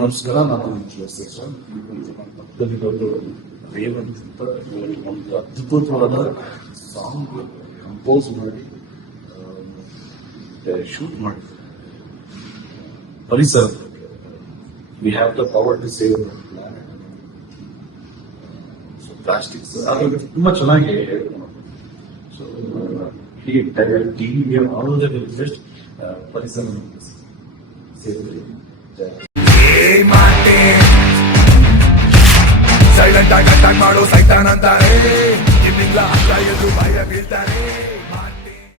ನಮಸ್ಕಾರ. ನಾನು ಪಕ್ಕದಲ್ಲಿ ರೇವಂತ್ ಅಂತ ಒಂದು ಅದ್ಭುತವಾದ ಸಾಂಗ್ ಕಂಪೋಸ್ ಮಾಡಿ ಶೂಟ್ ಮಾಡಿದ್ರು. ಪರಿಸರ, we have the power to save planet. So plastics ತುಂಬಾ ಚೆನ್ನಾಗಿ so TV all the just ಪರಿಸರ ಸೈಲೆಂಟ್ ಆಗಿ ಅಟ್ಯಾಕ್ ಮಾಡೋ ಸೈತಾನ್ ಅಂತಾರೆ, ಇನ್ನಿಲ್ಲ ಅಂತ ಎದ್ದು ಭಯ ಬೀಳ್ತಾರೆ.